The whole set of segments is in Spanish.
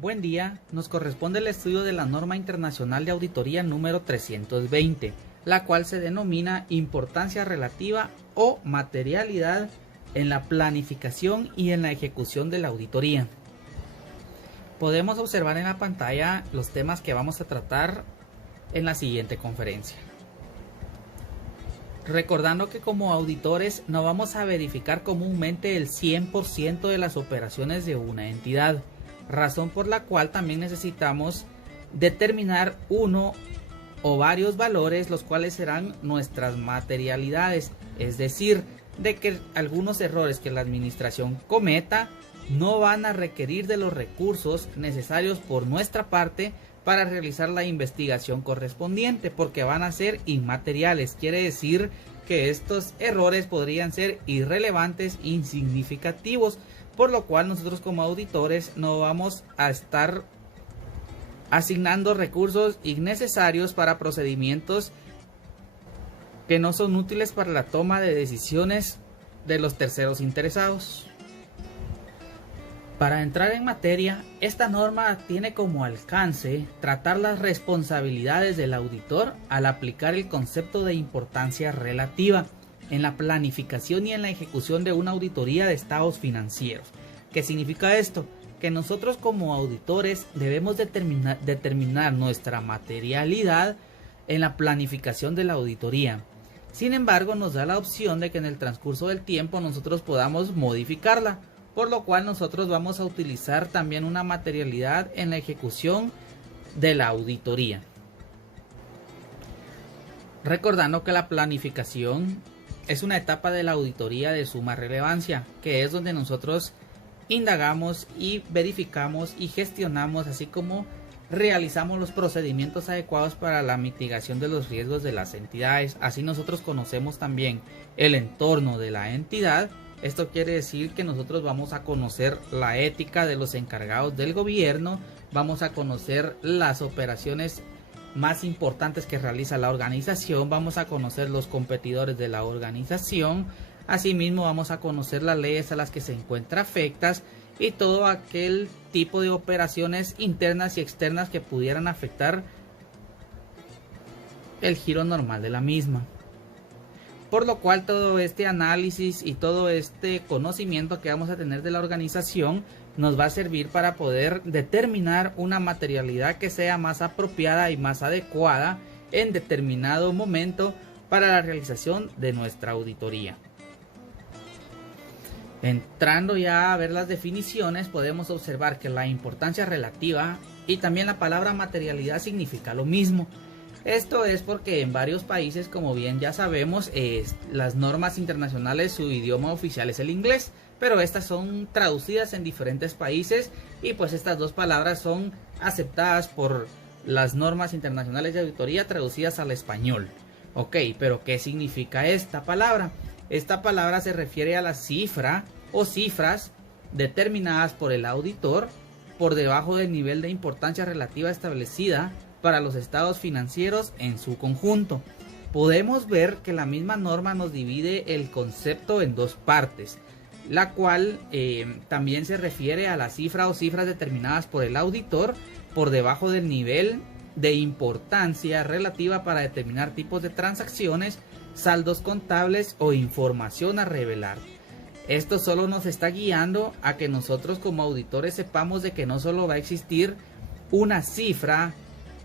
Buen día, nos corresponde el estudio de la norma internacional de auditoría número 320, la cual se denomina importancia relativa o materialidad en la planificación y en la ejecución de la auditoría. Podemos observar en la pantalla los temas que vamos a tratar en la siguiente conferencia. Recordando que como auditores no vamos a verificar comúnmente el 100% de las operaciones de una entidad, razón por la cual también necesitamos determinar uno o varios valores, los cuales serán nuestras materialidades, es decir, de que algunos errores que la administración cometa no van a requerir de los recursos necesarios por nuestra parte para realizar la investigación correspondiente, porque van a ser inmateriales. Quiere decir que estos errores podrían ser irrelevantes, insignificativos, por lo cual nosotros como auditores no vamos a estar asignando recursos innecesarios para procedimientos que no son útiles para la toma de decisiones de los terceros interesados. Para entrar en materia, esta norma tiene como alcance tratar las responsabilidades del auditor al aplicar el concepto de importancia relativa en la planificación y en la ejecución de una auditoría de estados financieros. ¿Qué significa esto? Que nosotros como auditores debemos determinar nuestra materialidad en la planificación de la auditoría. Sin embargo, nos da la opción de que en el transcurso del tiempo nosotros podamos modificarla, por lo cual nosotros vamos a utilizar también una materialidad en la ejecución de la auditoría. Recordando que la planificación es una etapa de la auditoría de suma relevancia, que es donde nosotros indagamos y verificamos y gestionamos, así como realizamos los procedimientos adecuados para la mitigación de los riesgos de las entidades. Así nosotros conocemos también el entorno de la entidad. Esto quiere decir que nosotros vamos a conocer la ética de los encargados del gobierno, vamos a conocer las operaciones más importantes que realiza la organización, vamos a conocer los competidores de la organización, asimismo vamos a conocer las leyes a las que se encuentra afectas y todo aquel tipo de operaciones internas y externas que pudieran afectar el giro normal de la misma. Por lo cual todo este análisis y todo este conocimiento que vamos a tener de la organización nos va a servir para poder determinar una materialidad que sea más apropiada y más adecuada en determinado momento para la realización de nuestra auditoría. Entrando ya a ver las definiciones, podemos observar que la importancia relativa y también la palabra materialidad significa lo mismo. Esto es porque en varios países, como bien ya sabemos, las normas internacionales, su idioma oficial es el inglés, pero estas son traducidas en diferentes países y pues estas dos palabras son aceptadas por las normas internacionales de auditoría traducidas al español. Ok, pero ¿qué significa esta palabra? Esta palabra se refiere a la cifra o cifras determinadas por el auditor por debajo del nivel de importancia relativa establecida para los estados financieros en su conjunto. Podemos ver que la misma norma nos divide el concepto en dos partes, la cual también se refiere a la cifra o cifras determinadas por el auditor por debajo del nivel de importancia relativa para determinar tipos de transacciones, saldos contables o información a revelar. Esto solo nos está guiando a que nosotros como auditores sepamos de que no solo va a existir una cifra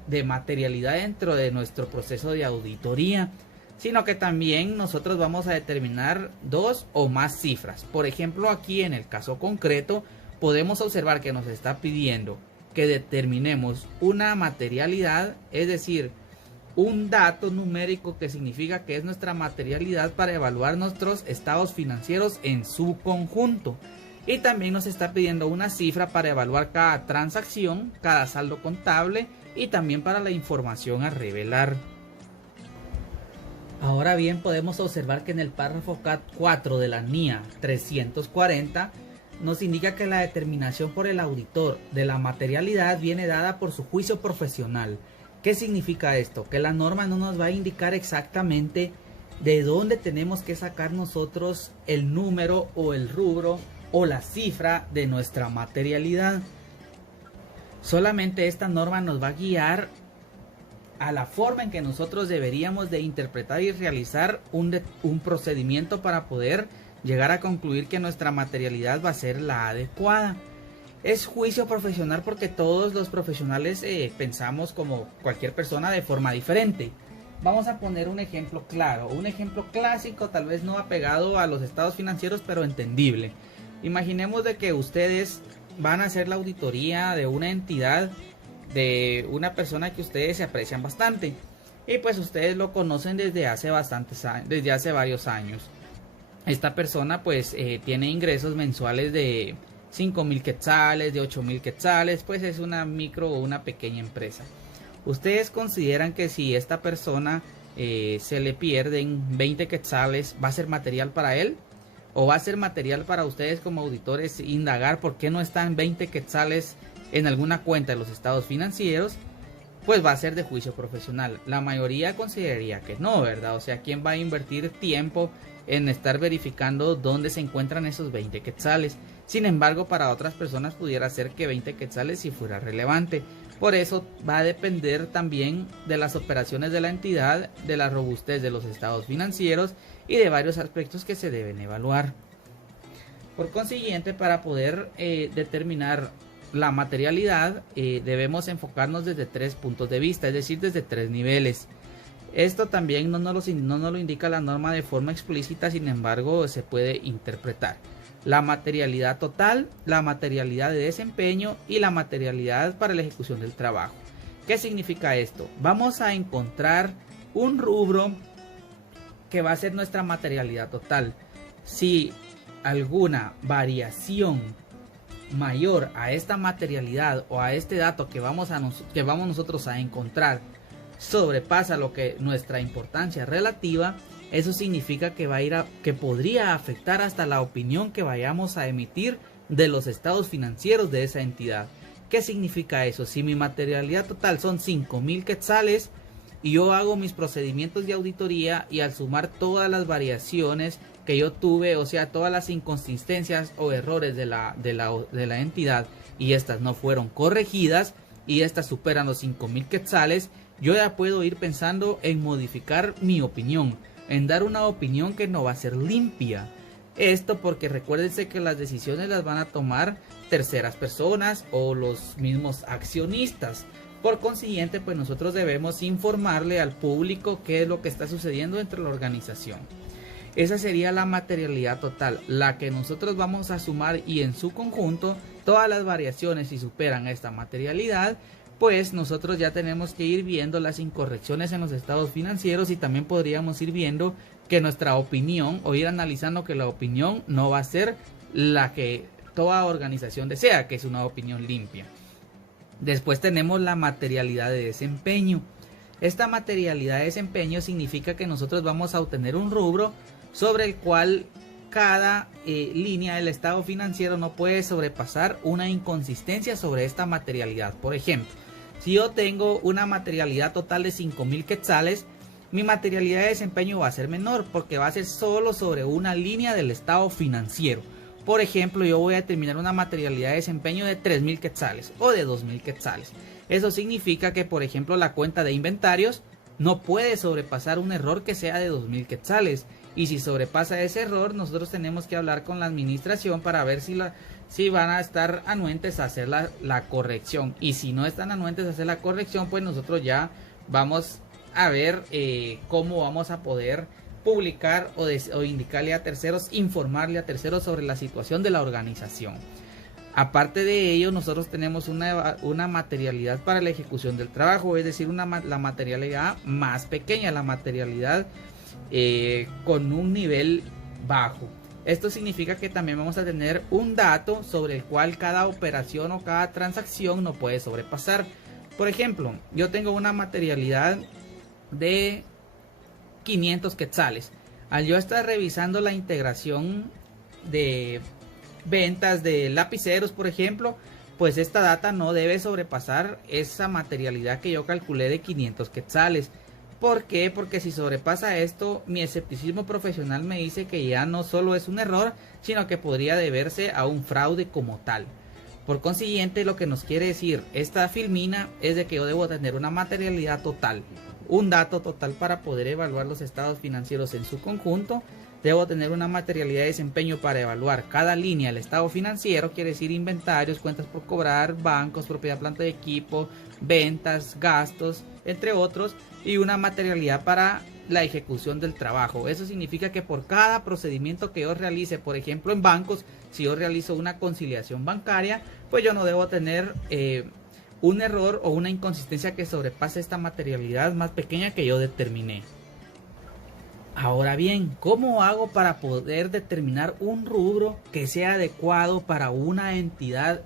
de materialidad dentro de nuestro proceso de auditoría, sino que también nosotros vamos a determinar dos o más cifras. Por ejemplo, aquí en el caso concreto podemos observar que nos está pidiendo que determinemos una materialidad, es decir, un dato numérico que significa que es nuestra materialidad para evaluar nuestros estados financieros en su conjunto. Y también nos está pidiendo una cifra para evaluar cada transacción, cada saldo contable y también para la información a revelar. Ahora bien, podemos observar que en el párrafo 4 de la NIA 340 nos indica que la determinación por el auditor de la materialidad viene dada por su juicio profesional. ¿Qué significa esto? Que la norma no nos va a indicar exactamente de dónde tenemos que sacar nosotros el número o el rubro o la cifra de nuestra materialidad. Solamente esta norma nos va a guiar a la forma en que nosotros deberíamos de interpretar y realizar un procedimiento para poder llegar a concluir que nuestra materialidad va a ser la adecuada. Es juicio profesional porque todos los profesionales pensamos como cualquier persona de forma diferente. Vamos a poner un ejemplo claro, un ejemplo clásico, tal vez no apegado a los estados financieros, pero entendible. Imaginemos de que ustedes van a hacer la auditoría de una entidad, de una persona que ustedes se aprecian bastante. Y pues ustedes lo conocen desde hace varios años. Esta persona pues tiene ingresos mensuales de 5,000 quetzales, de 8,000 quetzales, pues es una micro o una pequeña empresa. ¿Ustedes consideran que si esta persona se le pierden 20 quetzales, va a ser material para él? ¿O va a ser material para ustedes como auditores indagar por qué no están 20 quetzales en alguna cuenta de los estados financieros? Pues va a ser de juicio profesional. La mayoría consideraría que no, ¿verdad? O sea, ¿quién va a invertir tiempo en estar verificando dónde se encuentran esos 20 quetzales? Sin embargo, para otras personas pudiera ser que 20 quetzales sí fuera relevante. Por eso va a depender también de las operaciones de la entidad, de la robustez de los estados financieros y de varios aspectos que se deben evaluar. Por consiguiente, para poder determinar la materialidad, debemos enfocarnos desde 3 puntos de vista, es decir, desde 3 niveles. Esto también no nos lo indica la norma de forma explícita, sin embargo, se puede interpretar. La materialidad total, la materialidad de desempeño y la materialidad para la ejecución del trabajo. ¿Qué significa esto? Vamos a encontrar un rubro que va a ser nuestra materialidad total. Si alguna variación mayor a esta materialidad o a este dato que vamos nosotros a encontrar sobrepasa lo que nuestra importancia relativa, eso significa que que podría afectar hasta la opinión que vayamos a emitir de los estados financieros de esa entidad. ¿Qué significa eso? Si mi materialidad total son 5,000 quetzales y yo hago mis procedimientos de auditoría y al sumar todas las variaciones que yo tuve, o sea, todas las inconsistencias o errores de la entidad, y estas no fueron corregidas y estas superan los 5,000 quetzales, yo ya puedo ir pensando en modificar mi opinión, en dar una opinión que no va a ser limpia. Esto porque recuérdense que las decisiones las van a tomar terceras personas o los mismos accionistas. Por consiguiente, pues nosotros debemos informarle al público qué es lo que está sucediendo dentro de la organización. Esa sería la materialidad total, la que nosotros vamos a sumar, y en su conjunto todas las variaciones, si superan esta materialidad, pues nosotros ya tenemos que ir viendo las incorrecciones en los estados financieros, y también podríamos ir viendo que nuestra opinión, o ir analizando que la opinión no va a ser la que toda organización desea, que es una opinión limpia. Después tenemos la materialidad de desempeño. Esta materialidad de desempeño significa que nosotros vamos a obtener un rubro sobre el cual cada línea del estado financiero no puede sobrepasar una inconsistencia sobre esta materialidad. Por ejemplo, si yo tengo una materialidad total de 5,000 quetzales, mi materialidad de desempeño va a ser menor porque va a ser solo sobre una línea del estado financiero. Por ejemplo, yo voy a determinar una materialidad de desempeño de 3,000 quetzales o de 2,000 quetzales. Eso significa que, por ejemplo, la cuenta de inventarios no puede sobrepasar un error que sea de 2,000 quetzales. Y si sobrepasa ese error, nosotros tenemos que hablar con la administración para ver si van a estar anuentes a hacer la corrección. Y si no están anuentes a hacer la corrección, pues nosotros ya vamos a ver cómo vamos a poder publicar o indicarle a terceros, informarle a terceros sobre la situación de la organización. Aparte de ello, nosotros tenemos una materialidad para la ejecución del trabajo, es decir, la materialidad más pequeña, la materialidad con un nivel bajo. Esto significa que también vamos a tener un dato sobre el cual cada operación o cada transacción no puede sobrepasar. Por ejemplo, yo tengo una materialidad de 500 quetzales. Al yo estar revisando la integración de ventas de lapiceros, por ejemplo, pues esta data no debe sobrepasar esa materialidad que yo calculé de 500 quetzales. ¿Por qué? Porque si sobrepasa esto, mi escepticismo profesional me dice que ya no solo es un error, sino que podría deberse a un fraude como tal. Por consiguiente, lo que nos quiere decir esta filmina es de que yo debo tener una materialidad total, un dato total para poder evaluar los estados financieros en su conjunto. Debo tener una materialidad de desempeño para evaluar cada línea del estado financiero, quiere decir inventarios, cuentas por cobrar, bancos, propiedad, planta de equipo, ventas, gastos, entre otros, y una materialidad para la ejecución del trabajo. Eso significa que por cada procedimiento que yo realice, por ejemplo en bancos, si yo realizo una conciliación bancaria, pues yo no debo tener un error o una inconsistencia que sobrepase esta materialidad más pequeña que yo determiné. Ahora bien, ¿cómo hago para poder determinar un rubro que sea adecuado para una entidad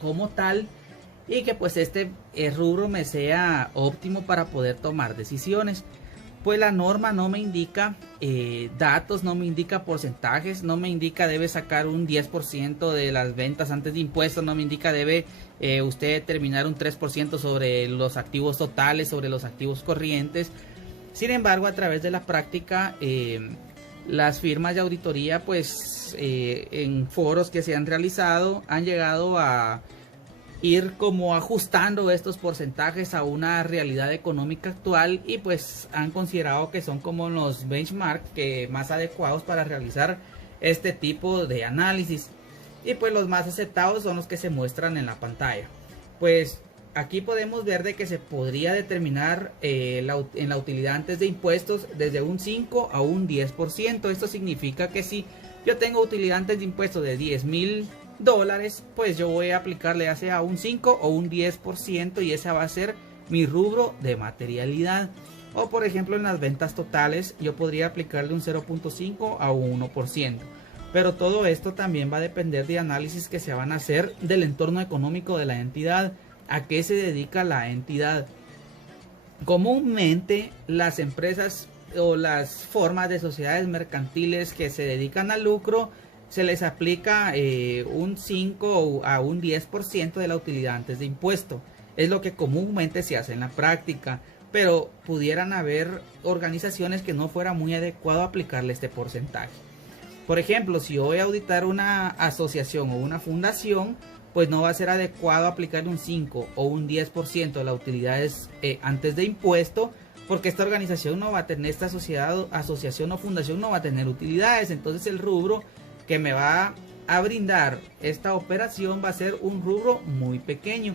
como tal y que pues este rubro me sea óptimo para poder tomar decisiones? Pues la norma no me indica datos, no me indica porcentajes, no me indica debe sacar un 10% de las ventas antes de impuestos, no me indica debe usted determinar un 3% sobre los activos totales, sobre los activos corrientes. Sin embargo, a través de la práctica, las firmas de auditoría, pues en foros que se han realizado, han llegado a ir como ajustando estos porcentajes a una realidad económica actual y pues han considerado que son como los benchmarks que más adecuados para realizar este tipo de análisis. Y pues los más aceptados son los que se muestran en la pantalla. Pues aquí podemos ver de que se podría determinar en la utilidad antes de impuestos desde un 5 a un 10%. Esto significa que si yo tengo utilidad antes de impuestos de $10,000, pues yo voy a aplicarle ya sea un 5 o un 10% y ese va a ser mi rubro de materialidad. O por ejemplo en las ventas totales yo podría aplicarle un 0.5 a un 1%. Pero todo esto también va a depender de análisis que se van a hacer del entorno económico de la entidad. ¿A qué se dedica la entidad? Comúnmente las empresas o las formas de sociedades mercantiles que se dedican al lucro se les aplica un 5 a un 10% de la utilidad antes de impuesto. Es lo que comúnmente se hace en la práctica, pero pudieran haber organizaciones que no fuera muy adecuado aplicarle este porcentaje. Por ejemplo, si yo voy a auditar una asociación o una fundación, pues no va a ser adecuado aplicarle un 5 o un 10% de la utilidad antes de impuesto, porque esta organización no va a tener, esta sociedad, asociación o fundación no va a tener utilidades. Entonces el rubro que me va a brindar esta operación va a ser un rubro muy pequeño.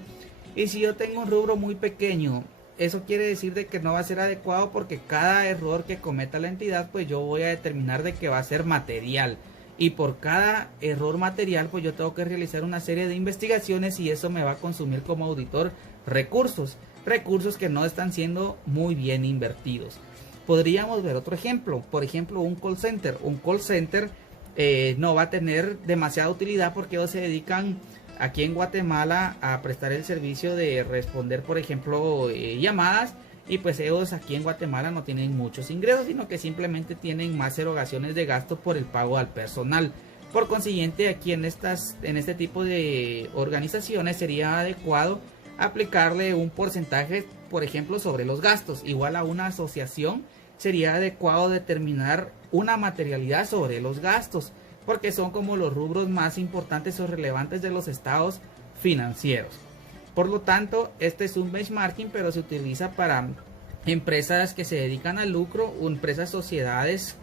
Y si yo tengo un rubro muy pequeño, eso quiere decir de que no va a ser adecuado, porque cada error que cometa la entidad, pues yo voy a determinar de que va a ser material. Y por cada error material, pues yo tengo que realizar una serie de investigaciones y eso me va a consumir como auditor recursos que no están siendo muy bien invertidos. Podríamos ver otro ejemplo, por ejemplo un call center. Un call center no va a tener demasiada utilidad porque ellos se dedican aquí en Guatemala a prestar el servicio de responder, por ejemplo, llamadas. Y pues ellos aquí en Guatemala no tienen muchos ingresos, sino que simplemente tienen más erogaciones de gasto por el pago al personal. Por consiguiente, aquí en este tipo de organizaciones sería adecuado aplicarle un porcentaje, por ejemplo, sobre los gastos. Igual a una asociación sería adecuado determinar una materialidad sobre los gastos, porque son como los rubros más importantes o relevantes de los estados financieros. Por lo tanto, este es un benchmarking, pero se utiliza para empresas que se dedican al lucro o empresas, sociedades,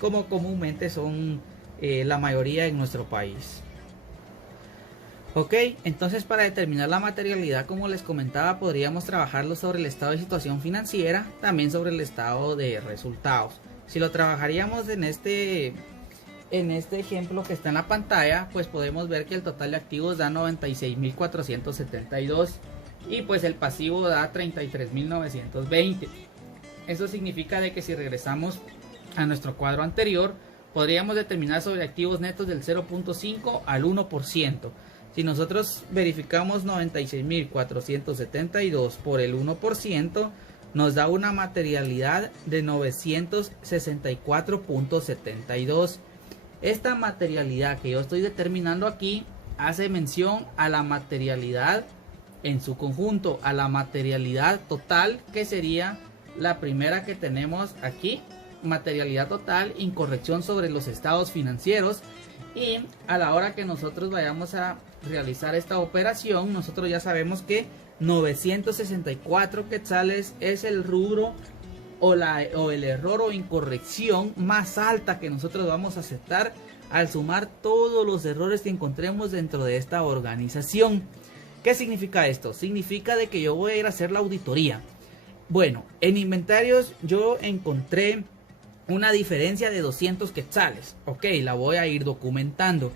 como comúnmente son la mayoría en nuestro país. Ok, entonces para determinar la materialidad, como les comentaba, podríamos trabajarlo sobre el estado de situación financiera, también sobre el estado de resultados. Si lo trabajaríamos en este ejemplo que está en la pantalla, pues podemos ver que el total de activos da 96.472 y pues el pasivo da 33.920. Eso significa de que si regresamos a nuestro cuadro anterior, podríamos determinar sobre activos netos del 0.5 al 1%. Si nosotros verificamos 96.472 por el 1%, nos da una materialidad de 964.72. Esta materialidad que yo estoy determinando aquí hace mención a la materialidad en su conjunto, a la materialidad total, que sería la primera que tenemos aquí, materialidad total, incorrección sobre los estados financieros. Y a la hora que nosotros vayamos a realizar esta operación, nosotros ya sabemos que 964 quetzales es el rubro o el error o incorrección más alta que nosotros vamos a aceptar al sumar todos los errores que encontremos dentro de esta organización. ¿Qué significa esto? Significa de que yo voy a ir a hacer la auditoría. Bueno, en inventarios yo encontré una diferencia de 200 quetzales. Ok, la voy a ir documentando.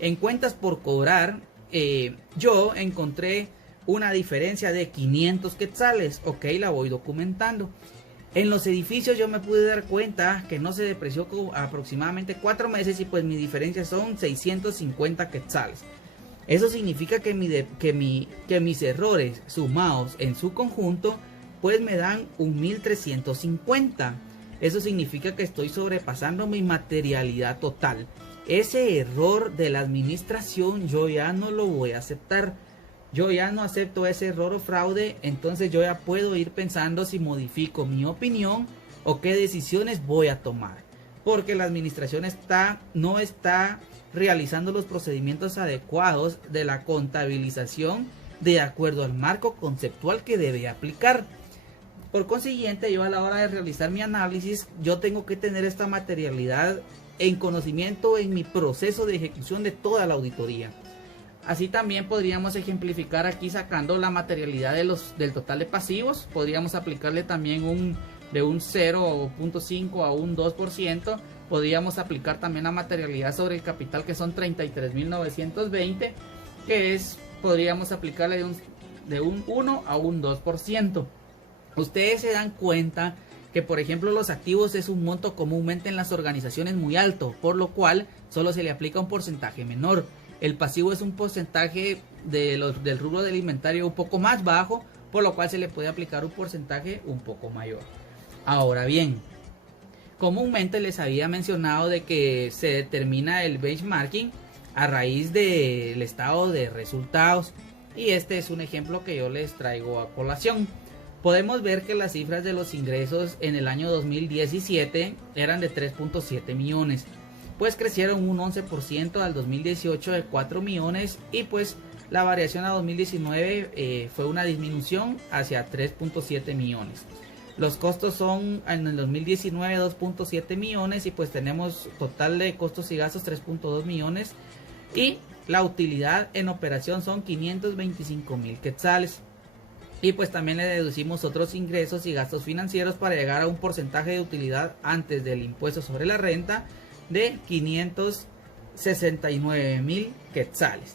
En cuentas por cobrar, yo encontré una diferencia de 500 quetzales. Ok, la voy documentando. En los edificios yo me pude dar cuenta que no se depreció aproximadamente 4 meses y pues mi diferencia son 650 quetzales. Eso significa que mis errores sumados en su conjunto pues me dan 1350. Eso significa que estoy sobrepasando mi materialidad total. Ese error de la administración yo ya no lo voy a aceptar. Yo ya no acepto ese error o fraude, entonces yo ya puedo ir pensando si modifico mi opinión o qué decisiones voy a tomar. Porque la administración no está realizando los procedimientos adecuados de la contabilización de acuerdo al marco conceptual que debe aplicar. Por consiguiente, yo a la hora de realizar mi análisis, yo tengo que tener esta materialidad en conocimiento en mi proceso de ejecución de toda la auditoría. Así también podríamos ejemplificar aquí sacando la materialidad del total de pasivos. Podríamos aplicarle también de un 0.5 a un 2%. Podríamos aplicar también la materialidad sobre el capital, que son 33.920, que podríamos aplicarle de un 1 a un 2%. Ustedes se dan cuenta que, por ejemplo, los activos es un monto comúnmente en las organizaciones muy alto, por lo cual solo se le aplica un porcentaje menor. El pasivo es un porcentaje del rubro del inventario un poco más bajo, por lo cual se le puede aplicar un porcentaje un poco mayor. Ahora bien, comúnmente les había mencionado de que se determina el benchmarking a raíz del estado de resultados, y este es un ejemplo que yo les traigo a colación. Podemos ver que las cifras de los ingresos en el año 2017 eran de 3.7 millones. Pues crecieron un 11% al 2018 de 4 millones y pues la variación a 2019 fue una disminución hacia 3.7 millones. Los costos son en el 2019 2.7 millones y pues tenemos total de costos y gastos 3.2 millones y la utilidad en operación son 525,000 quetzales. Y pues también le deducimos otros ingresos y gastos financieros para llegar a un porcentaje de utilidad antes del impuesto sobre la renta de 569,000 quetzales.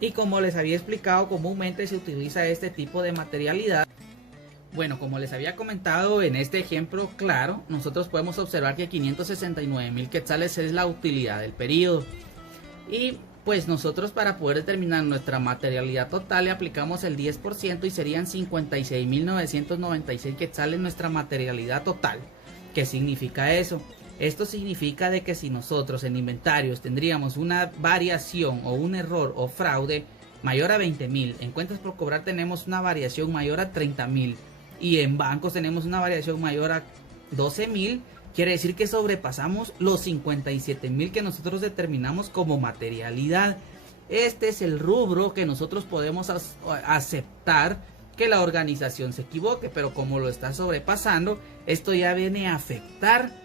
Y como les había explicado, comúnmente se utiliza este tipo de materialidad. Bueno, como les había comentado en este ejemplo claro, nosotros podemos observar que 569,000 quetzales es la utilidad del periodo. Y pues nosotros, para poder determinar nuestra materialidad total, le aplicamos el 10% y serían 56,996 quetzales nuestra materialidad total. ¿Qué significa eso? Esto significa de que si nosotros en inventarios tendríamos una variación o un error o fraude mayor a 20,000, en cuentas por cobrar tenemos una variación mayor a 30,000 y en bancos tenemos una variación mayor a 12,000, quiere decir que sobrepasamos los 57,000 que nosotros determinamos como materialidad. Este es el rubro que nosotros podemos aceptar que la organización se equivoque, pero como lo está sobrepasando, esto ya viene a afectar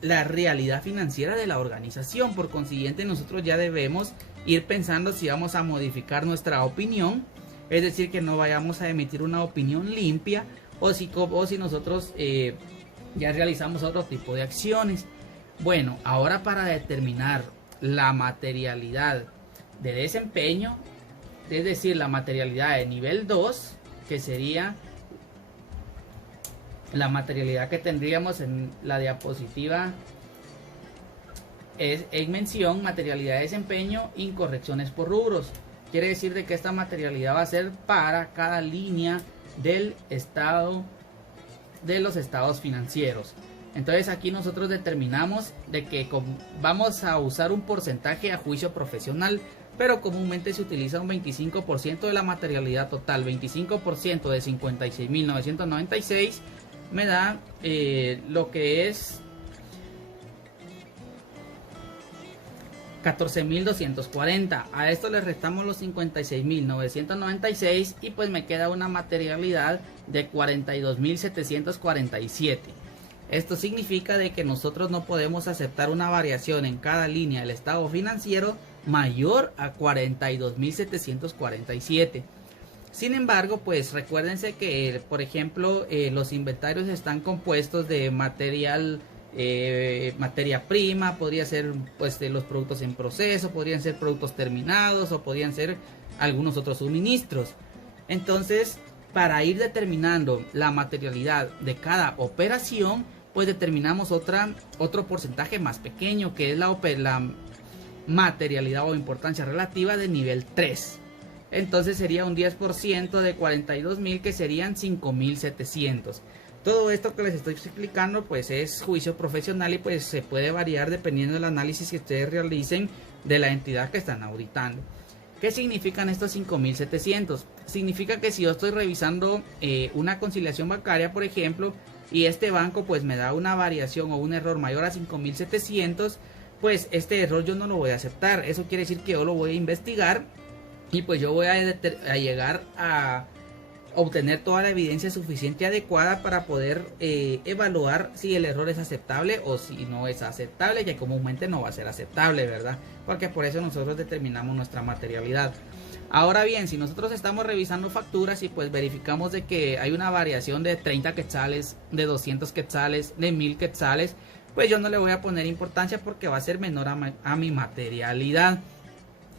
la realidad financiera de la organización. Por consiguiente, nosotros ya debemos ir pensando si vamos a modificar nuestra opinión, es decir, que no vayamos a emitir una opinión limpia o si nosotros ya realizamos otro tipo de acciones. Bueno, ahora para determinar la materialidad de desempeño, es decir, la materialidad de nivel 2, que sería la materialidad que tendríamos en la diapositiva, es en mención materialidad de desempeño, incorrecciones por rubros. Quiere decir de que esta materialidad va a ser para cada línea del estado de los estados financieros. Entonces aquí nosotros determinamos de que vamos a usar un porcentaje a juicio profesional, pero comúnmente se utiliza un 25% de la materialidad total. 25% de 56,996 me da lo que es 14.240. A esto le restamos los 56.996 y pues me queda una materialidad de 42.747. Esto significa de que nosotros no podemos aceptar una variación en cada línea del estado financiero mayor a 42.747. Sin embargo, pues recuérdense que, por ejemplo, los inventarios están compuestos de materia prima, podría ser pues de los productos en proceso, podrían ser productos terminados o podrían ser algunos otros suministros. Entonces, para ir determinando la materialidad de cada operación, pues determinamos otro porcentaje más pequeño, que es la materialidad o importancia relativa de nivel 3. Entonces sería un 10% de 42.000, que serían 5.700. Todo esto que les estoy explicando pues es juicio profesional y pues se puede variar dependiendo del análisis que ustedes realicen de la entidad que están auditando. ¿Qué significan estos 5.700? Significa que si yo estoy revisando una conciliación bancaria, por ejemplo, y este banco pues me da una variación o un error mayor a 5.700, pues este error yo no lo voy a aceptar. Eso quiere decir que yo lo voy a investigar y pues yo voy a llegar a obtener toda la evidencia suficiente y adecuada para poder evaluar si el error es aceptable o si no es aceptable, que comúnmente no va a ser aceptable, ¿verdad? Porque por eso nosotros determinamos nuestra materialidad. Ahora bien, si nosotros estamos revisando facturas y pues verificamos de que hay una variación de 30 quetzales, de 200 quetzales, de 1000 quetzales, pues yo no le voy a poner importancia porque va a ser menor a mi materialidad.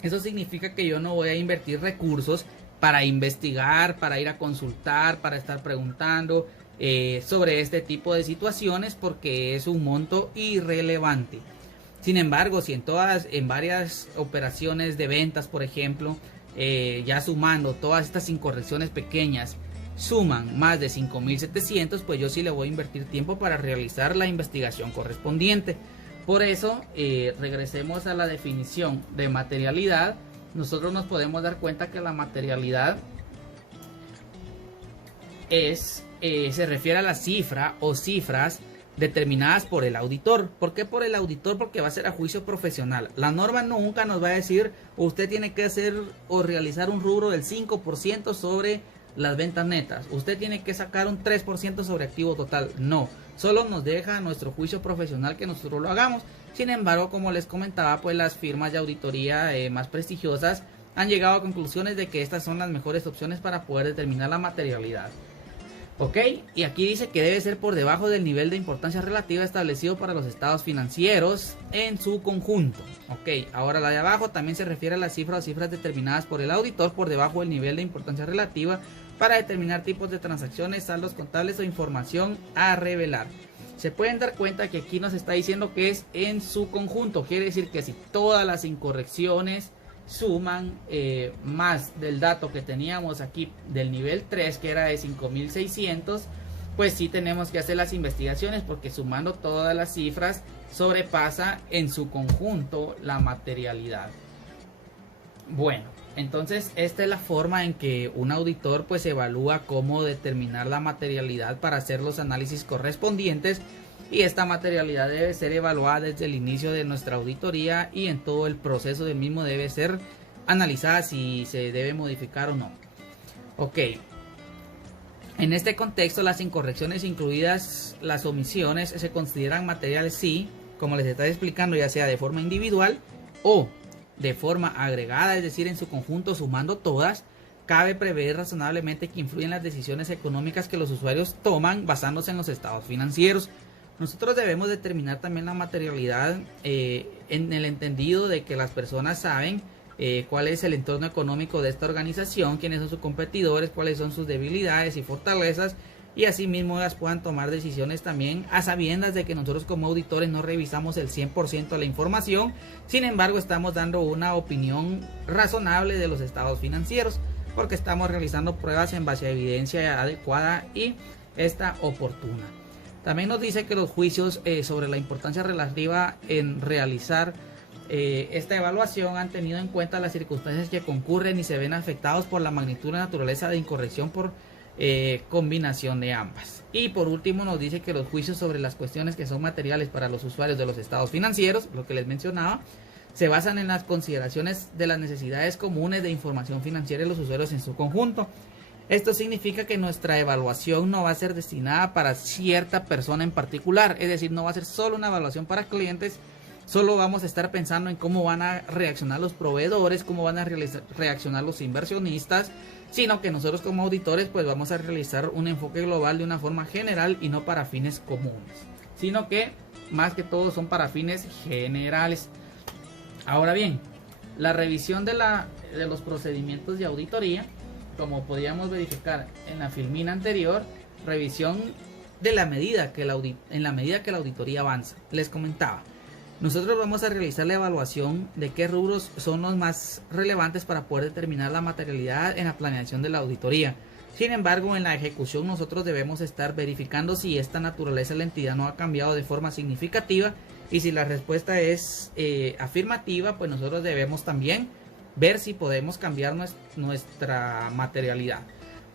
Eso significa que yo no voy a invertir recursos para investigar, para ir a consultar, para estar preguntando sobre este tipo de situaciones, porque es un monto irrelevante. Sin embargo, si en varias operaciones de ventas, por ejemplo, ya sumando todas estas incorrecciones pequeñas, suman más de 5.700, pues yo sí le voy a invertir tiempo para realizar la investigación correspondiente. Por eso, regresemos a la definición de materialidad. Nosotros nos podemos dar cuenta que la materialidad se refiere a la cifra o cifras determinadas por el auditor. ¿Por qué por el auditor? Porque va a ser a juicio profesional. La norma nunca nos va a decir usted tiene que hacer o realizar un rubro del 5% sobre las ventas netas. Usted tiene que sacar un 3% sobre activo total. No, solo nos deja a nuestro juicio profesional que nosotros lo hagamos. Sin embargo, como les comentaba, pues las firmas de auditoría más prestigiosas han llegado a conclusiones de que estas son las mejores opciones para poder determinar la materialidad. Ok, y aquí dice que debe ser por debajo del nivel de importancia relativa establecido para los estados financieros en su conjunto. Ok, ahora la de abajo también se refiere a las cifras o cifras determinadas por el auditor por debajo del nivel de importancia relativa para determinar tipos de transacciones, saldos contables o información a revelar. Se pueden dar cuenta que aquí nos está diciendo que es en su conjunto. Quiere decir que si todas las incorrecciones suman más del dato que teníamos aquí del nivel 3, que era de 5.600, pues sí tenemos que hacer las investigaciones, porque sumando todas las cifras sobrepasa en su conjunto la materialidad. Bueno, entonces esta es la forma en que un auditor pues evalúa cómo determinar la materialidad para hacer los análisis correspondientes, y esta materialidad debe ser evaluada desde el inicio de nuestra auditoría y en todo el proceso del mismo debe ser analizada si se debe modificar o no. Ok, en este contexto las incorrecciones, incluidas las omisiones, se consideran materiales si, como les estoy explicando, ya sea de forma individual o de forma agregada, es decir, en su conjunto sumando todas, cabe prever razonablemente que influyen las decisiones económicas que los usuarios toman basándose en los estados financieros. Nosotros debemos determinar también la materialidad en el entendido de que las personas saben cuál es el entorno económico de esta organización, quiénes son sus competidores, cuáles son sus debilidades y fortalezas, y asimismo ellas puedan tomar decisiones también a sabiendas de que nosotros como auditores no revisamos el 100% de la información. Sin embargo, estamos dando una opinión razonable de los estados financieros, porque estamos realizando pruebas en base a evidencia adecuada y esta oportuna. También nos dice que los juicios sobre la importancia relativa en realizar esta evaluación han tenido en cuenta las circunstancias que concurren y se ven afectados por la magnitud y naturaleza de incorrección por combinación de ambas. Y por último nos dice que los juicios sobre las cuestiones que son materiales para los usuarios de los estados financieros, lo que les mencionaba, se basan en las consideraciones de las necesidades comunes de información financiera de los usuarios en su conjunto. Esto significa que nuestra evaluación no va a ser destinada para cierta persona en particular, es decir, no va a ser solo una evaluación para clientes, solo vamos a estar pensando en cómo van a reaccionar los proveedores, cómo van a reaccionar los inversionistas, sino que nosotros como auditores pues vamos a realizar un enfoque global de una forma general y no para fines comunes, sino que más que todo son para fines generales. Ahora bien, la revisión de los procedimientos de auditoría, como podíamos verificar en la filmina anterior, revisión de la medida que en la medida que la auditoría avanza. Les comentaba, nosotros vamos a realizar la evaluación de qué rubros son los más relevantes para poder determinar la materialidad en la planeación de la auditoría. Sin embargo, en la ejecución nosotros debemos estar verificando si esta naturaleza de la entidad no ha cambiado de forma significativa, y si la respuesta es afirmativa, pues nosotros debemos también ver si podemos cambiar nuestra materialidad.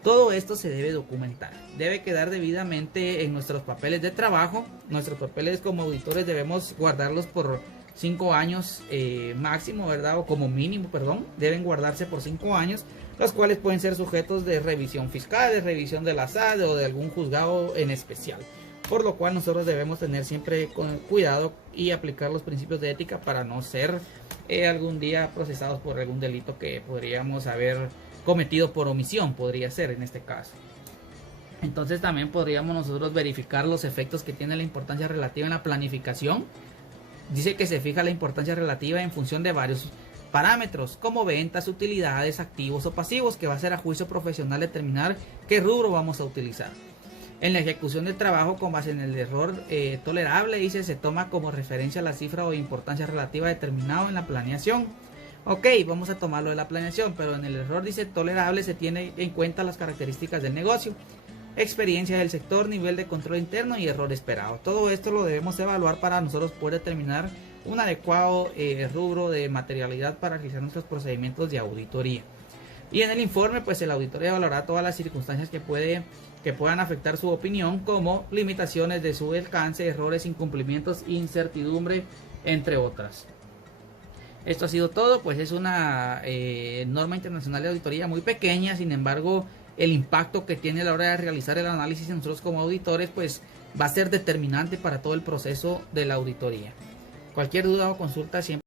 Todo esto se debe documentar, debe quedar debidamente en nuestros papeles de trabajo. Nuestros papeles como auditores debemos guardarlos por 5 años máximo, ¿verdad? O como mínimo, perdón, deben guardarse por 5 años, los cuales pueden ser sujetos de revisión fiscal, de revisión de la SAT o de algún juzgado en especial. Por lo cual nosotros debemos tener siempre cuidado y aplicar los principios de ética para no ser algún día procesados por algún delito que podríamos haber cometido por omisión, podría ser en este caso. Entonces también podríamos nosotros verificar los efectos que tiene la importancia relativa en la planificación. Dice que se fija la importancia relativa en función de varios parámetros como ventas, utilidades, activos o pasivos, que va a ser a juicio profesional determinar qué rubro vamos a utilizar. En la ejecución del trabajo, con base en el error tolerable, dice, se toma como referencia la cifra o importancia relativa determinado en la planeación. Ok, vamos a tomarlo de la planeación, pero en el error dice tolerable se tiene en cuenta las características del negocio, experiencia del sector, nivel de control interno y error esperado. Todo esto lo debemos evaluar para nosotros poder determinar un adecuado rubro de materialidad para realizar nuestros procedimientos de auditoría. Y en el informe, pues el auditor evaluará todas las circunstancias que puedan afectar su opinión, como limitaciones de su alcance, errores, incumplimientos, incertidumbre, entre otras. Esto ha sido todo, pues es una norma internacional de auditoría muy pequeña. Sin embargo, el impacto que tiene a la hora de realizar el análisis de nosotros como auditores, pues va a ser determinante para todo el proceso de la auditoría. Cualquier duda o consulta siempre